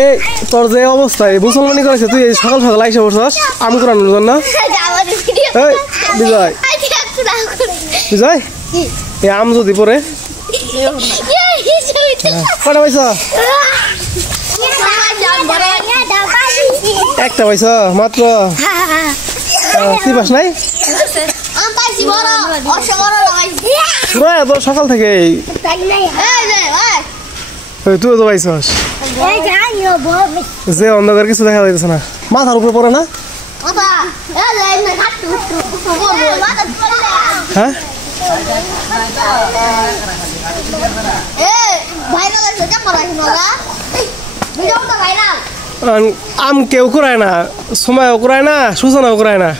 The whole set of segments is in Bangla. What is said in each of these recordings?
এই তোর যে অবস্থায় মুসলমানি করেছে তুই সকাল সকাল আইসা বসছস আম কুড়ানোর জন্য। এই বিজয় বিজয় এই আম যদি পরে কটা পাইছ? একটা পাইছ মাত্র? তুই পাস নাই? সকাল থেকে তুইও তো পাইছস। যে অন্ধকার কিছু দেখা যাইতেছে না, মাথার উপরে পড়ে না? হ্যাঁ আম কেউ করায় না, সময়ও করায় না, সূচনাও করায় না।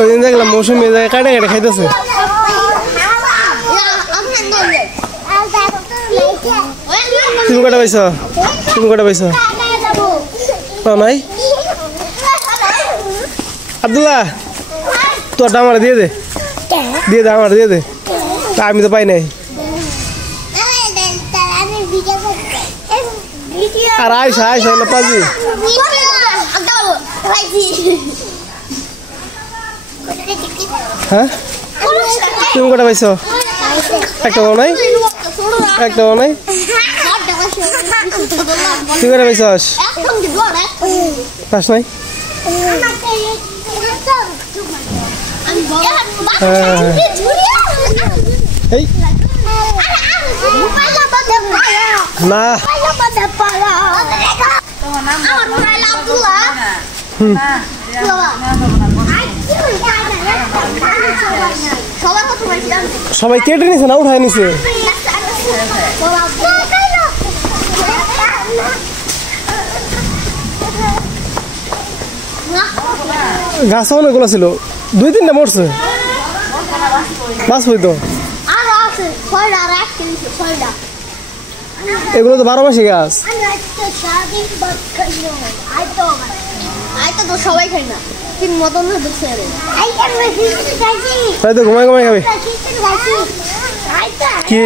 ওই দিন দেখলাম মৌসুমি কাটে কাটে খাইতেছে। তুমি কটা পাইছ? তুমি কটা পাইছ? নাই আব্দুল্লাহ তোরটা আমার দিয়ে দে, দিয়ে দে, আমার দিয়ে দে, আমি তো পাই নাই। আর আইসা আইসা না পাজি। হ্যাঁ তুমি কটা পাইছ? একটা পাও নাই? একটা পাও নাই? তুই কটা পাইছস? পাস নাই? এই না সবাই কেটে নিছে না উঠায় নিছে? গাছ অনেকগুলো ছিল, 2-3টা মরছে। মাছ হইতো এগুলো তো 12 মাসি গাছ। সবাই খাই না তাই তো ঘুমাই ঘুমাই খাবি কি?